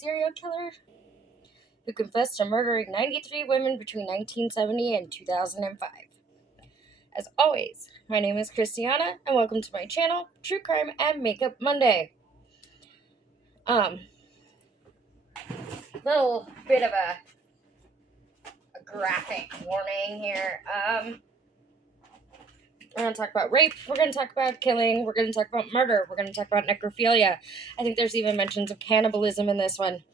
serial killer who confessed to murdering 93 women between 1970 and 2005. As always, my name is Christiana, and welcome to my channel, True Crime and Makeup Monday. Little bit of a graphic warning here. We're going to talk about rape, we're going to talk about killing, we're going to talk about murder, we're going to talk about necrophilia. I think there's even mentions of cannibalism in this one.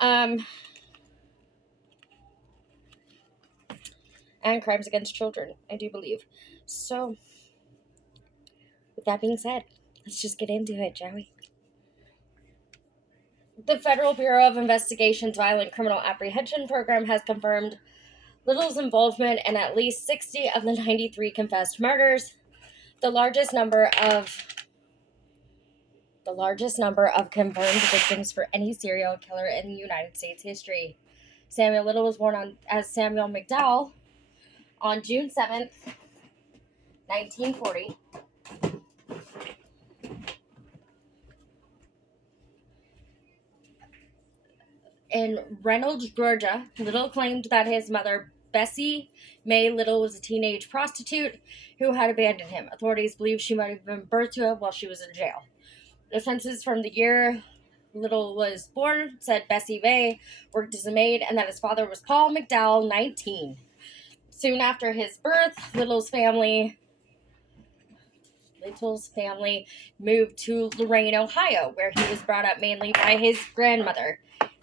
And crimes against children, I do believe. So, with that being said, let's just get into it, shall we? The Federal Bureau of Investigation's Violent Criminal Apprehension Program has confirmed Little's involvement in at least 60 of the 93 confessed murders, the largest number of confirmed victims for any serial killer in United States history. Samuel Little was born as Samuel McDowell on June 7th, 1940. In Reynolds, Georgia, Little claimed that his mother, Bessie May Little, was a teenage prostitute who had abandoned him. Authorities believe she might have given birth to him while she was in jail. The census from the year Little was born said Bessie May worked as a maid and that his father was Paul McDowell, 19. Soon after his birth, Little's family moved to Lorain, Ohio, where he was brought up mainly by his grandmother.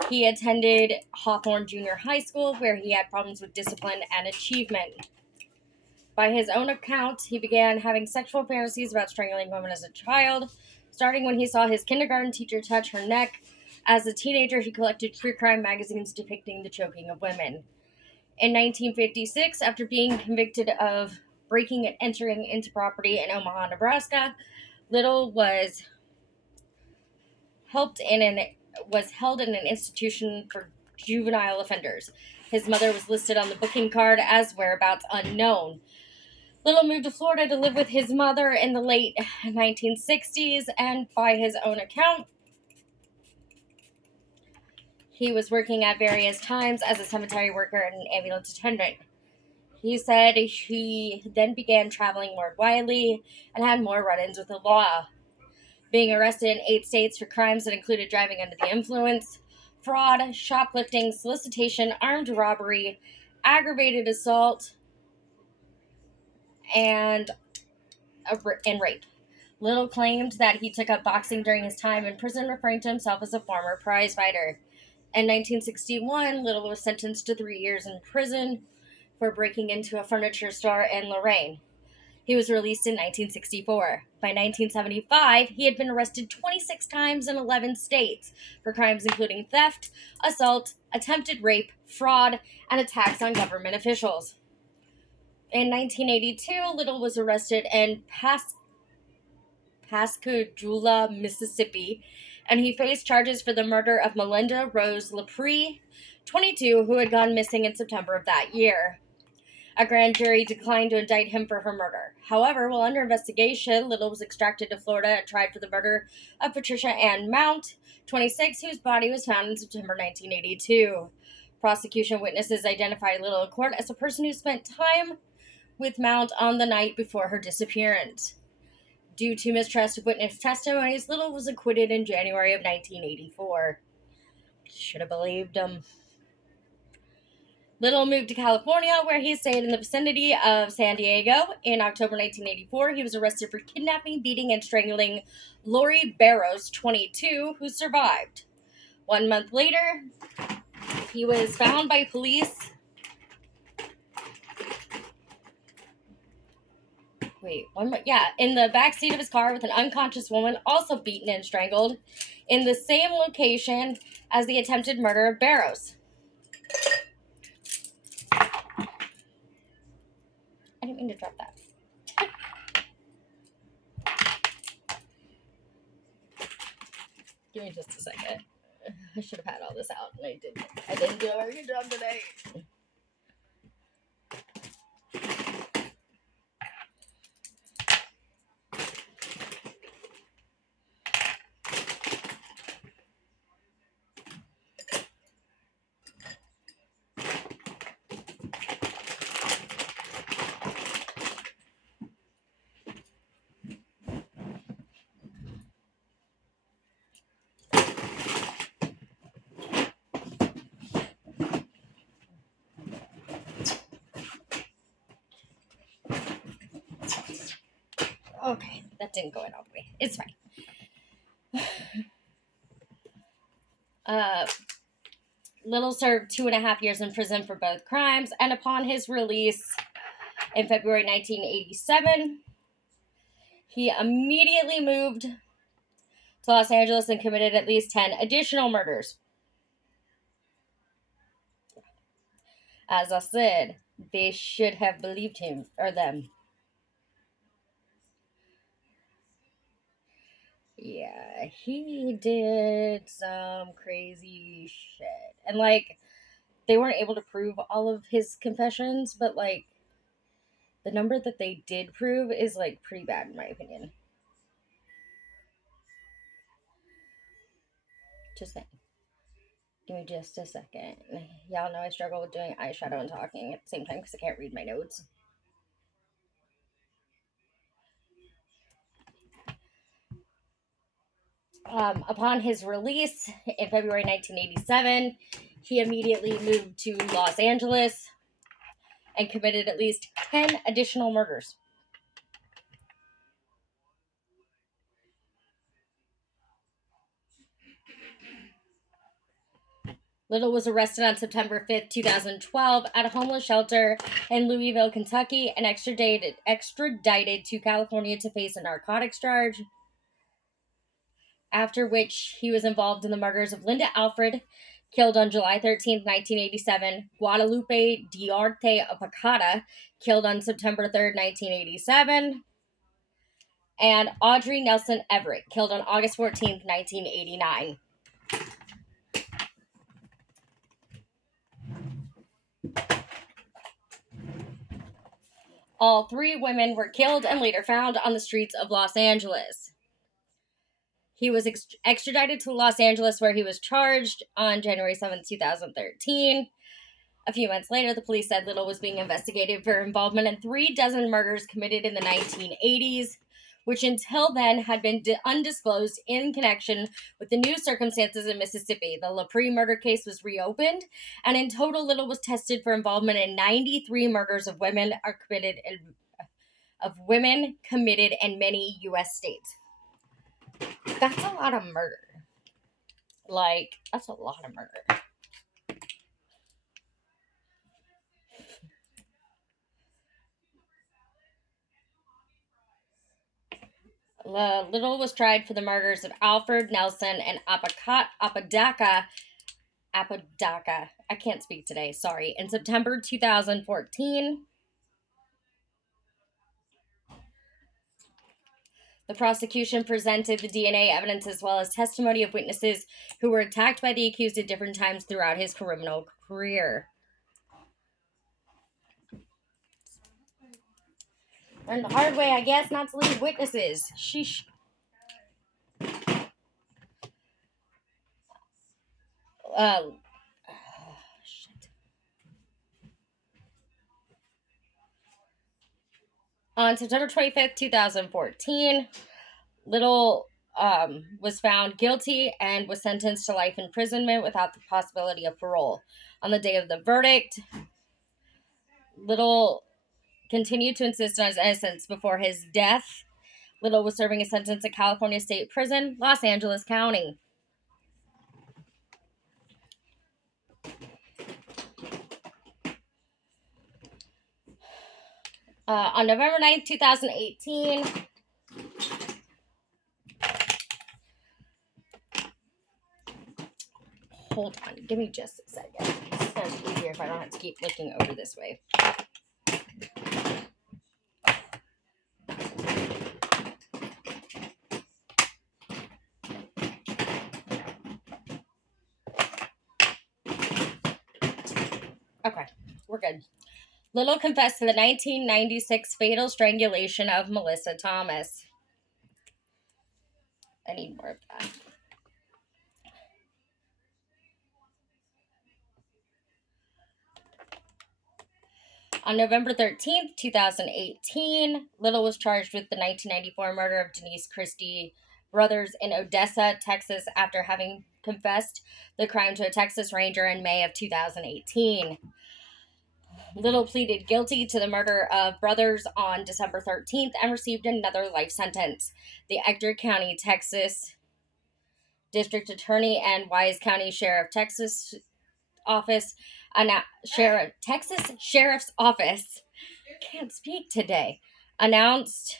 He attended Hawthorne Junior High School, where he had problems with discipline and achievement. By his own account, he began having sexual fantasies about strangling women as a child, starting when he saw his kindergarten teacher touch her neck. As a teenager, he collected true crime magazines depicting the choking of women. In 1956, after being convicted of breaking and entering into property in Omaha, Nebraska, Little was held in an institution for juvenile offenders. His mother was listed on the booking card as whereabouts unknown. Little moved to Florida to live with his mother in the late 1960s, and by his own account, he was working at various times as a cemetery worker and an ambulance attendant. He said he then began traveling more widely and had more run-ins with the law, being arrested in 8 states for crimes that included driving under the influence, fraud, shoplifting, solicitation, armed robbery, aggravated assault, and rape. Little claimed that he took up boxing during his time in prison, referring to himself as a former prize fighter. In 1961, Little was sentenced to 3 years in prison for breaking into a furniture store in Lorain. He was released in 1964. By 1975, he had been arrested 26 times in 11 states for crimes including theft, assault, attempted rape, fraud, and attacks on government officials. In 1982, Little was arrested in Pascagoula, Mississippi, and he faced charges for the murder of Melinda Rose LaPree, 22, who had gone missing in September of that year. A grand jury declined to indict him for her murder. However, while under investigation, Little was extracted to Florida and tried for the murder of Patricia Ann Mount, 26, whose body was found in September 1982. Prosecution witnesses identified Little in court as a person who spent time with Mount on the night before her disappearance. Due to mistrust of witness testimonies, Little was acquitted in January of 1984. Should have believed him. Little moved to California, where he stayed in the vicinity of San Diego. In October 1984, he was arrested for kidnapping, beating, and strangling Lori Barrows, 22, who survived. 1 month later, he was found by police. In the backseat of his car with an unconscious woman, also beaten and strangled, in the same location as the attempted murder of Barrows. I didn't mean to drop that. Give me just a second. I should have had all this out, and I didn't. I didn't do a very good job today. Okay, that didn't go in all the way. It's fine. Little served 2.5 years in prison for both crimes, and upon his release in February 1987, he immediately moved to Los Angeles and committed at least 10 additional murders. As I said, they should have believed him, or them. Yeah, he did some crazy shit. And, like, they weren't able to prove all of his confessions, but, like, the number that they did prove is, like, pretty bad, in my opinion. Just saying. Give me just a second. Y'all know I struggle with doing eyeshadow and talking at the same time because I can't read my notes. Upon his release in February 1987, he immediately moved to Los Angeles and committed at least 10 additional murders. Little was arrested on September 5th, 2012 at a homeless shelter in Louisville, Kentucky, and extradited to California to face a narcotics charge, after which he was involved in the murders of Linda Alfred, killed on July 13th, 1987, Guadalupe Duarte Apacata, killed on September 3rd, 1987, and Audrey Nelson Everett, killed on August 14th, 1989. All three women were killed and later found on the streets of Los Angeles. He was extradited to Los Angeles, where he was charged on January 7th, 2013. A few months later, the police said Little was being investigated for involvement in 36 murders committed in the 1980s, which until then had been undisclosed in connection with the new circumstances in Mississippi. The LaPree murder case was reopened, and in total, Little was tested for involvement in 93 murders of women committed in many U.S. states. That's a lot of murder. Like, that's a lot of murder. Little was tried for the murders of Alfred Nelson and Apodaca. I can't speak today, sorry. In September 2014. The prosecution presented the DNA evidence as well as testimony of witnesses who were attacked by the accused at different times throughout his criminal career. Learned the hard way, I guess, not to leave witnesses. Sheesh. Shit. On September 25th, 2014, Little was found guilty and was sentenced to life imprisonment without the possibility of parole. On the day of the verdict, Little continued to insist on his innocence. Before his death, Little was serving a sentence at California State Prison, Los Angeles County. On November 9th, 2018, hold on, give me just a second. It's going to be easier if I don't have to keep looking over this way. Okay, we're good. Little confessed to the 1996 fatal strangulation of Melissa Thomas. I need more of that. On November 13th, 2018, Little was charged with the 1994 murder of Denise Christie brothers in Odessa, Texas, after having confessed the crime to a Texas Ranger in May of 2018. Little pleaded guilty to the murder of brothers on December 13th and received another life sentence. The Ector County, Texas District Attorney and Wise County Sheriff Texas Office, Texas Sheriff's Office, can't speak today, announced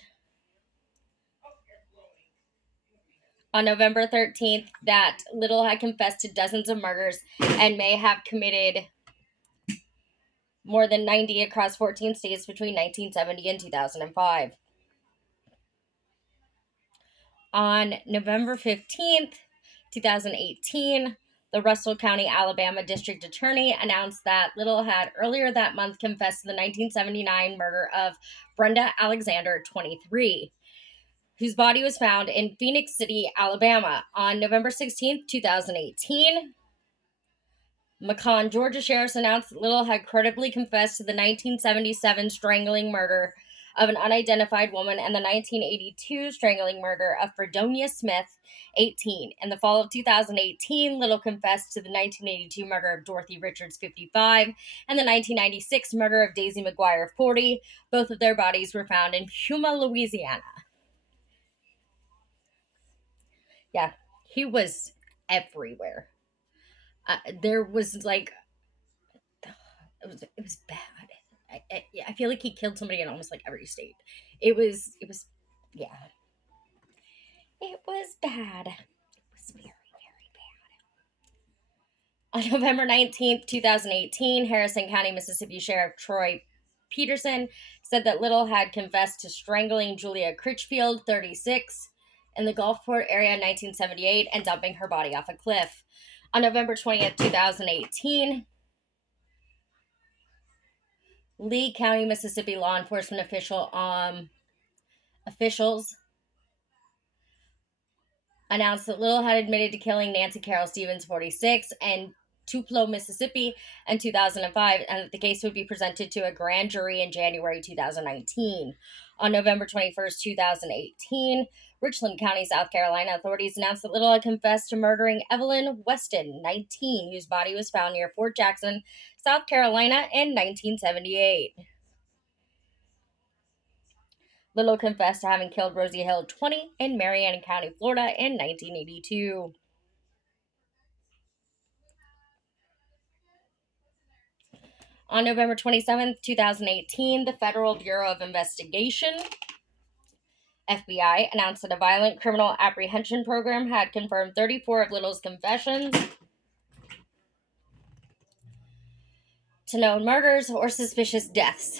on November 13th that Little had confessed to dozens of murders and may have committed more than 90 across 14 states between 1970 and 2005. On November 15th, 2018, the Russell County, Alabama District Attorney announced that Little had earlier that month confessed to the 1979 murder of Brenda Alexander, 23, whose body was found in Phoenix City, Alabama. On November 16th, 2018, Macon, Georgia Sheriff's announced that Little had credibly confessed to the 1977 strangling murder of an unidentified woman and the 1982 strangling murder of Fredonia Smith, 18. In the fall of 2018, Little confessed to the 1982 murder of Dorothy Richards, 55, and the 1996 murder of Daisy McGuire, 40. Both of their bodies were found in Puma, Louisiana. Yeah, he was everywhere. There was like, it was bad. I feel like he killed somebody in almost like every state. Yeah, it was bad. It was very, very bad. On November 19th, 2018, Harrison County, Mississippi Sheriff Troy Peterson said that Little had confessed to strangling Julia Critchfield, 36, in the Gulfport area in 1978 and dumping her body off a cliff. On November 20th, 2018, Lee County, Mississippi law enforcement officials announced that Little had admitted to killing Nancy Carol Stevens, 46, in Tupelo, Mississippi in 2005, and that the case would be presented to a grand jury in January 2019. On November 21st, 2018, Richland County, South Carolina authorities announced that Little had confessed to murdering Evelyn Weston, 19, whose body was found near Fort Jackson, South Carolina in 1978. Little confessed to having killed Rosie Hill, 20, in Marianna County, Florida in 1982. On November 27th, 2018, the Federal Bureau of Investigation, FBI, announced that a violent criminal apprehension program had confirmed 34 of Little's confessions to known murders or suspicious deaths.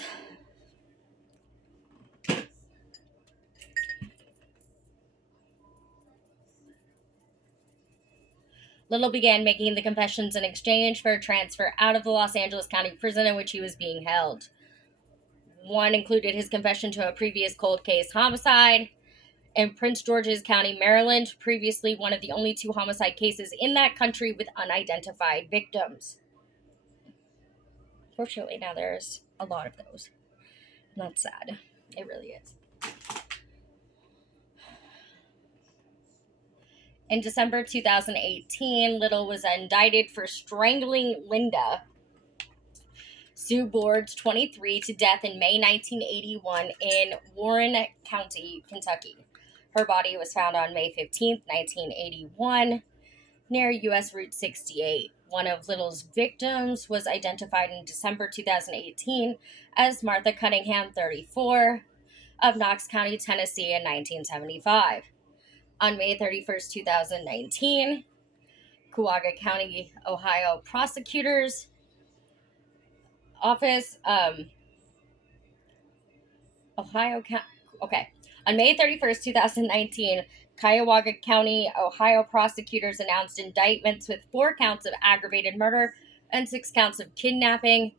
Little began making the confessions in exchange for a transfer out of the Los Angeles County prison in which he was being held. One included his confession to a previous cold case homicide in Prince George's County, Maryland, previously one of the only 2 homicide cases in that country with unidentified victims. Fortunately, now there's a lot of those. And that's sad. It really is. In December 2018, Little was indicted for strangling Linda Sue Boards, 23, to death in May 1981 in Warren County, Kentucky. Her body was found on May 15, 1981, near U.S. Route 68. One of Little's victims was identified in December 2018 as Martha Cunningham, 34, of Knox County, Tennessee in 1975. On May 31st, 2019, Cuyahoga County, Ohio Prosecutor's Office, On May 31st, 2019, Cuyahoga County, Ohio prosecutors announced indictments with 4 counts of aggravated murder and 6 counts of kidnapping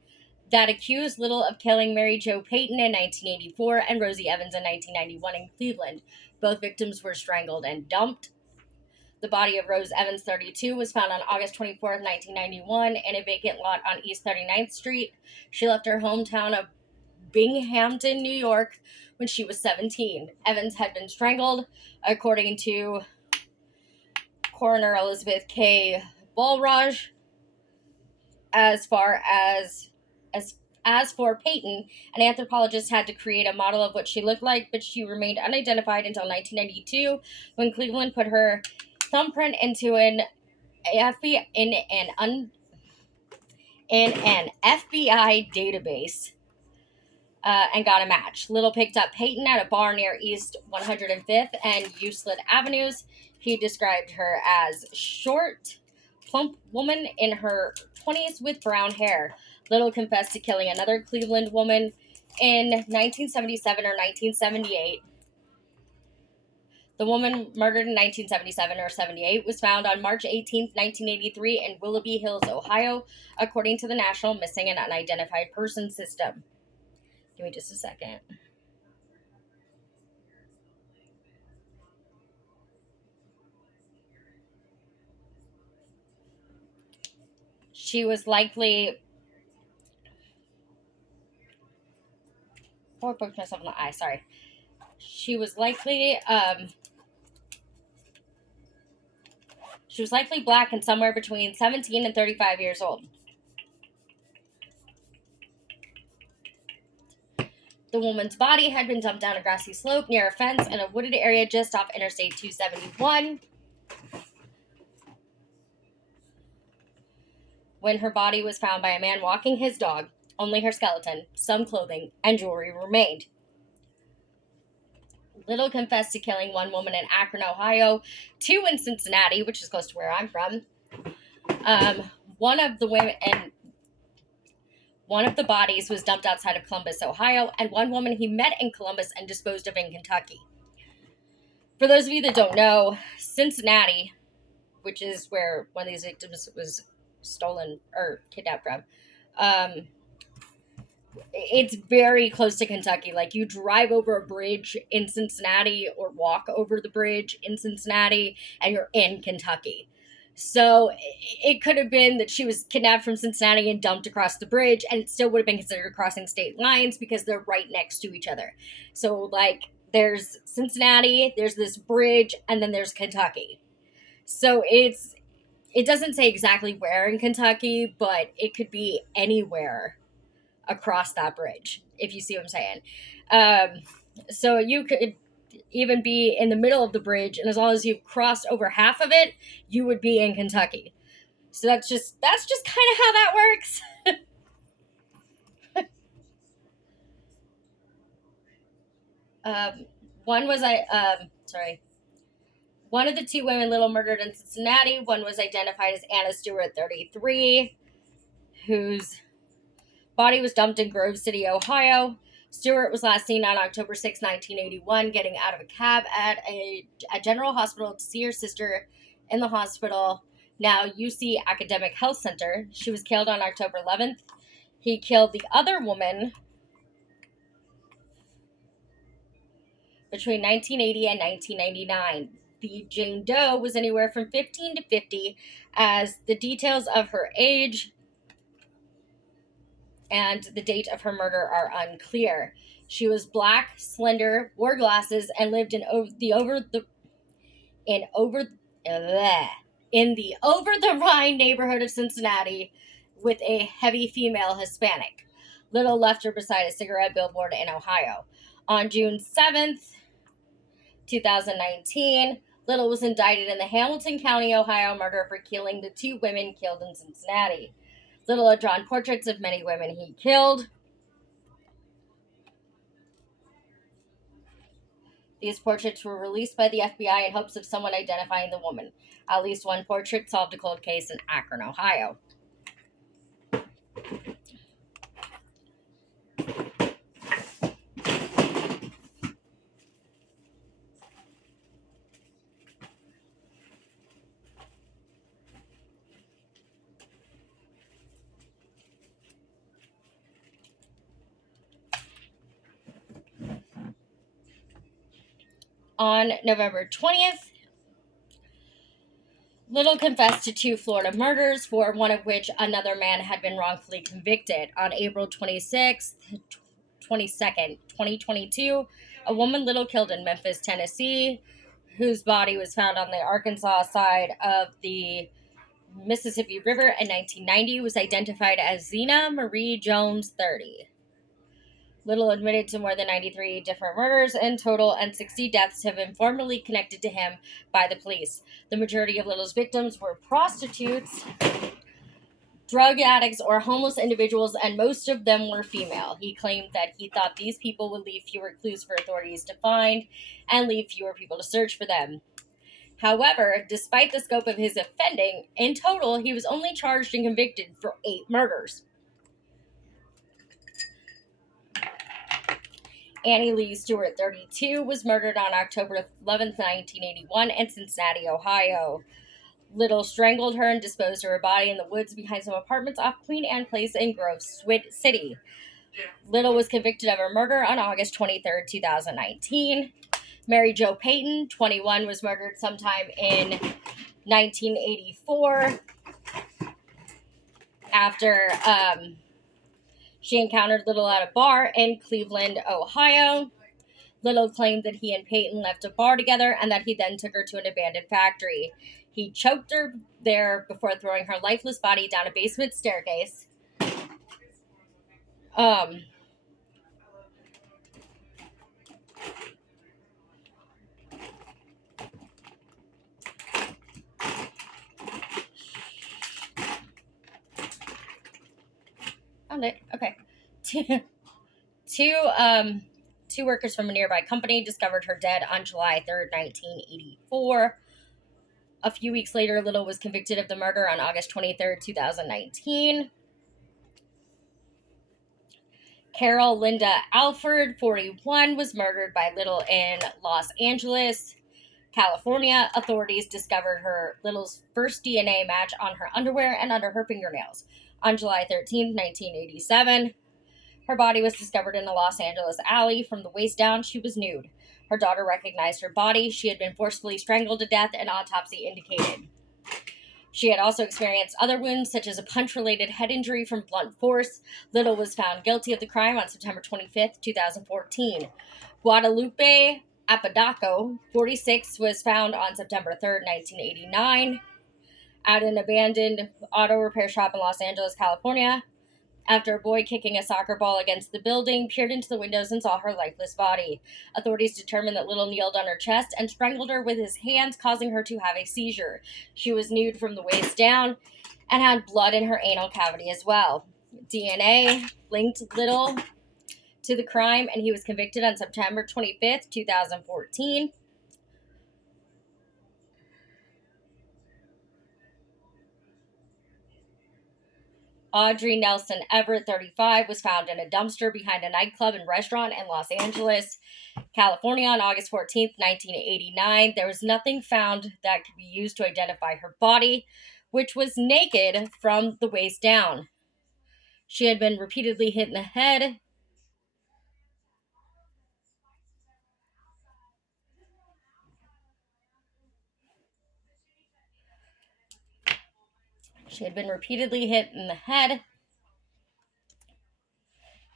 that accused Little of killing Mary Jo Payton in 1984 and Rosie Evans in 1991 in Cleveland. Both victims were strangled and dumped. The body of Rose Evans, 32, was found on August 24th, 1991 in a vacant lot on East 39th Street. She left her hometown of Binghamton, New York, when she was 17. Evans had been strangled, according to Coroner Elizabeth K. Balraj, as As for Peyton, an anthropologist had to create a model of what she looked like, but she remained unidentified until 1992, when Cleveland put her thumbprint into an FBI database and got a match. Little picked up Peyton at a bar near East 105th and Euclid Avenues. He described her as short, plump woman in her 20s with brown hair. Little confessed to killing another Cleveland woman in 1977 or 1978. The woman murdered in 1977 or 78 was found on March 18, 1983 in Willoughby Hills, Ohio, according to the National Missing and Unidentified Persons System. Give me just a second. She was likely... Oh, I poked myself in the eye, sorry. She was likely black and somewhere between 17 and 35 years old. The woman's body had been dumped down a grassy slope near a fence in a wooded area just off Interstate 271. When her body was found by a man walking his dog, only her skeleton, some clothing, and jewelry remained. Little confessed to killing one woman in Akron, Ohio, 2 in Cincinnati, which is close to where I'm from. One of the bodies was dumped outside of Columbus, Ohio, and one woman he met in Columbus and disposed of in Kentucky. For those of you that don't know, Cincinnati, which is where one of these victims was stolen or kidnapped from, it's very close to Kentucky. Like, you drive over a bridge in Cincinnati or walk over the bridge in Cincinnati and you're in Kentucky. So it could have been that she was kidnapped from Cincinnati and dumped across the bridge, and it still would have been considered crossing state lines because they're right next to each other. So, like, there's Cincinnati, there's this bridge, and then there's Kentucky. So it doesn't say exactly where in Kentucky, but it could be anywhere across that bridge, if you see what I'm saying. So you could even be in the middle of the bridge, and as long as you've crossed over half of it, you would be in Kentucky. So that's just kind of how that works. One of the 2 women Little murdered in Cincinnati, one was identified as Anna Stewart, 33, whose body was dumped in Grove City, Ohio. Stewart was last seen on October 6, 1981, getting out of a cab at a general hospital to see her sister in the hospital, now UC Academic Health Center. She was killed on October 11th. He killed the other woman between 1980 and 1999. The Jane Doe was anywhere from 15 to 50, as the details of her age and the date of her murder are unclear. She was black, slender, wore glasses, and lived in the over the Rhine neighborhood of Cincinnati with a heavy female Hispanic. Little left her beside a cigarette billboard in Ohio. On June 7th, 2019, Little was indicted in the Hamilton County, Ohio murder for killing the 2 women killed in Cincinnati. Little had drawn portraits of many women he killed. These portraits were released by the FBI in hopes of someone identifying the woman. At least one portrait solved a cold case in Akron, Ohio. On November 20th, Little confessed to 2 Florida murders, for one of which another man had been wrongfully convicted. On April 22nd, 2022, a woman Little killed in Memphis, Tennessee, whose body was found on the Arkansas side of the Mississippi River in 1990 was identified as Zena Marie Jones, 30. Little admitted to more than 93 different murders in total, and 60 deaths have been formally connected to him by the police. The majority of Little's victims were prostitutes, drug addicts, or homeless individuals, and most of them were female. He claimed that he thought these people would leave fewer clues for authorities to find and leave fewer people to search for them. However, despite the scope of his offending, in total, he was only charged and convicted for 8 murders. Annie Lee Stewart, 32, was murdered on October 11th, 1981 in Cincinnati, Ohio. Little strangled her and disposed of her body in the woods behind some apartments off Queen Anne Place in Grove City. Little was convicted of her murder on August 23rd, 2019. Mary Jo Payton, 21, was murdered sometime in 1984 after she encountered Little at a bar in Cleveland, Ohio. Little claimed that he and Payton left a bar together and that he then took her to an abandoned factory. He choked her there before throwing her lifeless body down a basement staircase. Found it. Okay. Two workers from a nearby company discovered her dead on July 3rd, 1984. A few weeks later, Little was convicted of the murder on August 23rd, 2019. Carol Linda Alford, 41, was murdered by Little in Los Angeles, California. Authorities discovered Little's first DNA match on her underwear and under her fingernails. On July 13th, 1987, her body was discovered in a Los Angeles alley. From the waist down, she was nude. Her daughter recognized her body. She had been forcefully strangled to death, an autopsy indicated. She had also experienced other wounds, such as a punch-related head injury from blunt force. Little was found guilty of the crime on September 25th, 2014. Guadalupe Apodaco, 46, was found on September 3rd, 1989, at an abandoned auto repair shop in Los Angeles, California, after a boy kicking a soccer ball against the building peered into the windows and saw her lifeless body. Authorities determined that Little kneeled on her chest and strangled her with his hands, causing her to have a seizure. She was nude from the waist down and had blood in her anal cavity as well. DNA linked Little to the crime, and he was convicted on September 25th, 2014. Audrey Nelson Everett, 35, was found in a dumpster behind a nightclub and restaurant in Los Angeles, California on August 14th, 1989. There was nothing found that could be used to identify her body, which was naked from the waist down. She had been repeatedly hit in the head. She had been repeatedly hit in the head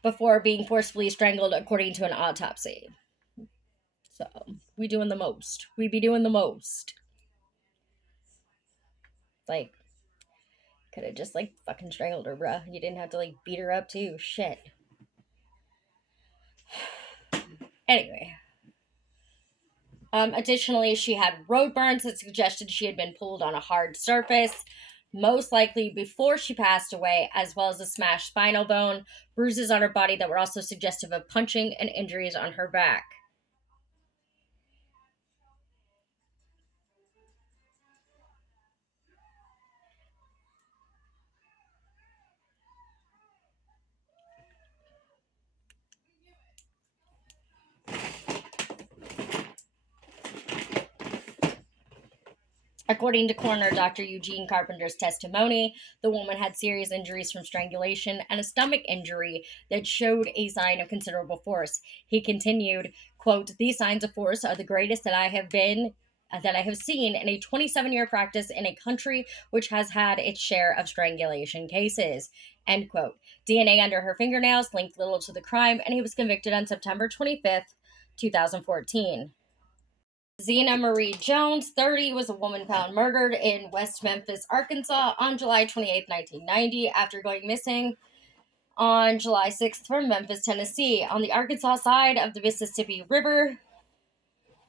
before being forcefully strangled, according to an autopsy. So, we doing the most. We be doing the most. Like, could have just, like, fucking strangled her, bruh. You didn't have to, like, beat her up, too. Shit. Anyway. Additionally, she had road burns that suggested she had been pulled on a hard surface, most likely before she passed away, as well as a smashed spinal bone, bruises on her body that were also suggestive of punching, and injuries on her back. According to coroner Dr. Eugene Carpenter's testimony, the woman had serious injuries from strangulation and a stomach injury that showed a sign of considerable force. He continued, quote, "These signs of force are the greatest that I have seen in a 27-year practice in a country which has had its share of strangulation cases," end quote. DNA under her fingernails linked Little to the crime, and he was convicted on September 25th, 2014. Zena Marie Jones, 30, was a woman found murdered in West Memphis, Arkansas on July 28, 1990, after going missing on July 6th from Memphis, Tennessee, on the Arkansas side of the Mississippi River,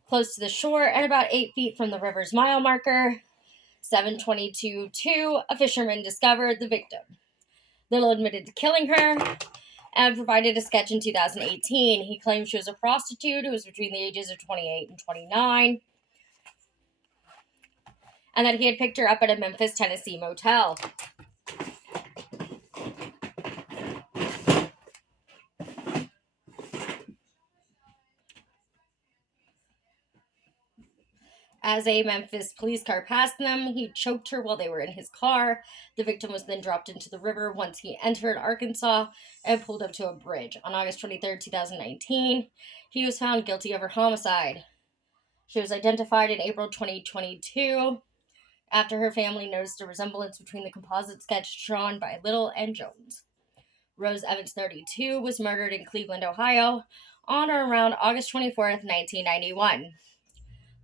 close to the shore and about 8 feet from the river's mile marker. 7:22:2, a fisherman discovered the victim. Little admitted to killing her and provided a sketch in 2018. He claimed she was a prostitute who was between the ages of 28 and 29, and that he had picked her up at a Memphis, Tennessee motel. As a Memphis police car passed them, he choked her while they were in his car. The victim was then dropped into the river once he entered Arkansas and pulled up to a bridge. On August 23rd, 2019, he was found guilty of her homicide. She was identified in April 2022 after her family noticed a resemblance between the composite sketch drawn by Little and Jones. Rose Evans, 32, was murdered in Cleveland, Ohio on or around August 24th, 1991.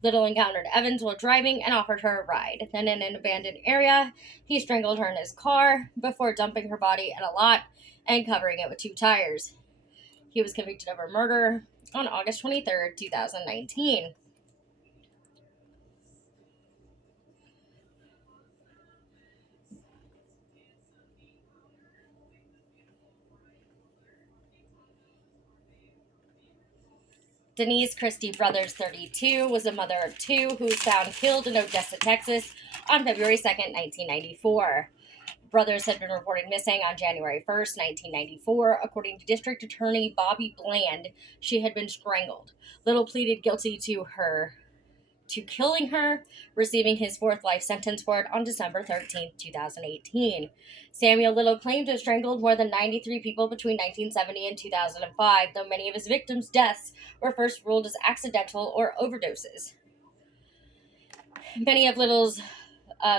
Little encountered Evans while driving and offered her a ride. Then, in an abandoned area, he strangled her in his car before dumping her body at a lot and covering it with 2 tires. He was convicted of her murder on August 23rd, 2019. Denise Christie Brothers, 32, was a mother of 2 who was found killed in Odessa, Texas on February 2nd, 1994. Brothers had been reported missing on January 1st, 1994. According to District Attorney Bobby Bland, she had been strangled. Little pleaded guilty to killing her, receiving his 4th life sentence for it on December 13, 2018. Samuel Little claimed to have strangled more than 93 people between 1970 and 2005, though many of his victims' deaths were first ruled as accidental or overdoses. Many of Little's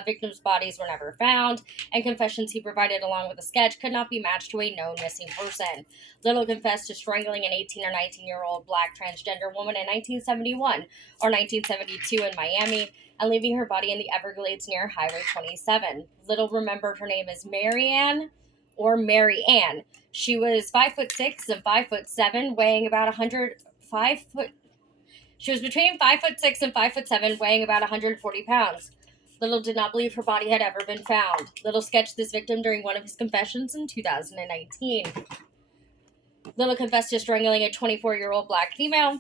victims' bodies were never found, and confessions he provided along with a sketch could not be matched to a known missing person. Little confessed to strangling an 18 or 19-year-old black transgender woman in 1971 or 1972 in Miami and leaving her body in the Everglades near Highway 27. Little remembered her name as Mary Ann. She was 5'6" and 5'7", weighing about 105 foot. She was between 5'6" and 5'7", weighing about 140 pounds. Little did not believe her body had ever been found. Little sketched this victim during one of his confessions in 2019. Little confessed to strangling a 24-year-old black female.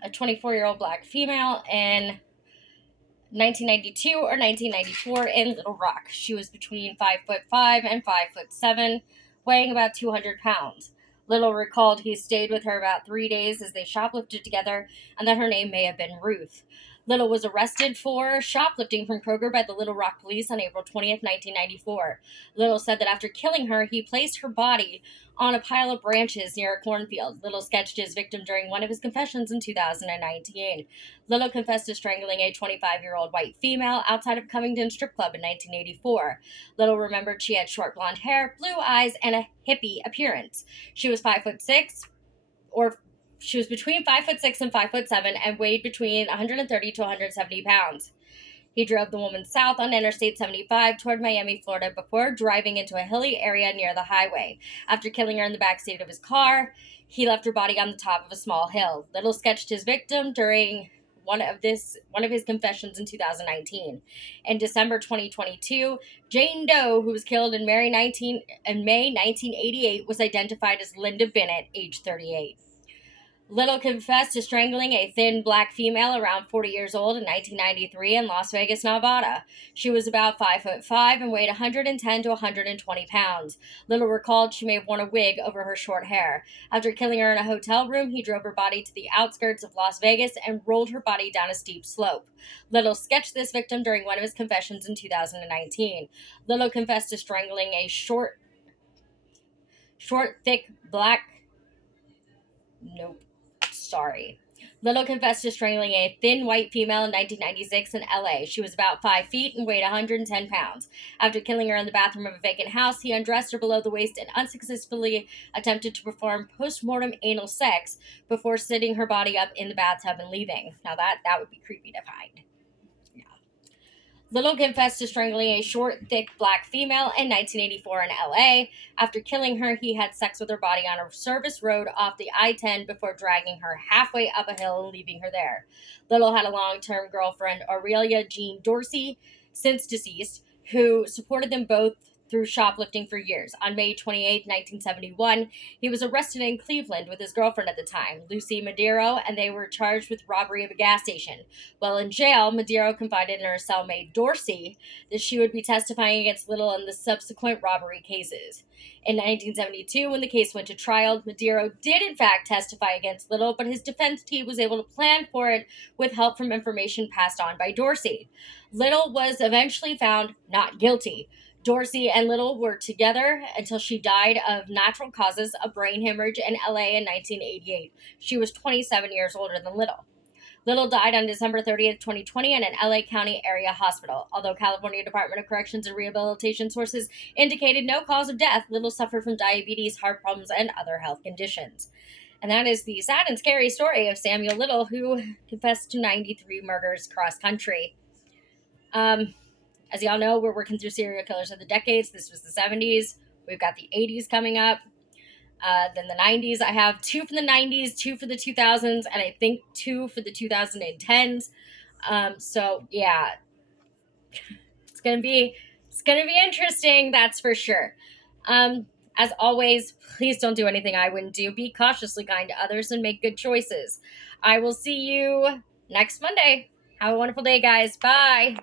A 24-year-old black female in 1992 or 1994 in Little Rock. She was between 5'5" and 5'7", weighing about 200 pounds. Little recalled he stayed with her about 3 days as they shoplifted together, and that her name may have been Ruth. Little was arrested for shoplifting from Kroger by the Little Rock police on April 20th, 1994. Little said that after killing her, he placed her body on a pile of branches near a cornfield. Little sketched his victim during one of his confessions in 2019. Little confessed to strangling a 25-year-old white female outside of Covington Strip Club in 1984. Little remembered she had short blonde hair, blue eyes, and a hippie appearance. She was 5'6", she was between 5'6" and 5'7", and weighed between 130 to 170 pounds. He drove the woman south on Interstate 75 toward Miami, Florida, before driving into a hilly area near the highway. After killing her in the backseat of his car, he left her body on the top of a small hill. Little sketched his victim during one of his confessions in 2019. In December 2022, Jane Doe, who was killed in May 1988, was identified as Linda Bennett, age 38. Little confessed to strangling a thin black female around 40 years old in 1993 in Las Vegas, Nevada. She was about 5'5" and weighed 110 to 120 pounds. Little recalled she may have worn a wig over her short hair. After killing her in a hotel room, he drove her body to the outskirts of Las Vegas and rolled her body down a steep slope. Little sketched this victim during one of his confessions in 2019. Little confessed to strangling a short, thick black... Nope. Sorry. Little confessed to strangling a thin white female in 1996 in LA. She was about 5 feet and weighed 110 pounds. After killing her in the bathroom of a vacant house, he undressed her below the waist and unsuccessfully attempted to perform post-mortem anal sex before sitting her body up in the bathtub and leaving. Now that would be creepy to find. Little confessed to strangling a short, thick black female in 1984 in LA. After killing her, he had sex with her body on a service road off the I-10 before dragging her halfway up a hill and leaving her there. Little had a long-term girlfriend, Aurelia Jean Dorsey, since deceased, who supported them both through shoplifting for years. On May 28, 1971, he was arrested in Cleveland with his girlfriend at the time, Lucy Madero, and they were charged with robbery of a gas station. While in jail, Madero confided in her cellmate Dorsey that she would be testifying against Little in the subsequent robbery cases. In 1972, when the case went to trial, Madero did in fact testify against Little, but his defense team was able to plan for it with help from information passed on by Dorsey. Little was eventually found not guilty. Dorsey and Little were together until she died of natural causes, a brain hemorrhage, in LA in 1988. She was 27 years older than Little. Little died on December 30th, 2020 in an LA County area hospital. Although California Department of Corrections and Rehabilitation sources indicated no cause of death, Little suffered from diabetes, heart problems, and other health conditions. And that is the sad and scary story of Samuel Little, who confessed to 93 murders cross country. As y'all know, we're working through serial killers of the decades. This was the 70s. We've got the 80s coming up. Then the 90s. I have 2 for the 90s, 2 for the 2000s, and I think 2 for the 2010s. So yeah, it's gonna be interesting. That's for sure. As always, please don't do anything I wouldn't do. Be cautiously kind to others and make good choices. I will see you next Monday. Have a wonderful day, guys. Bye.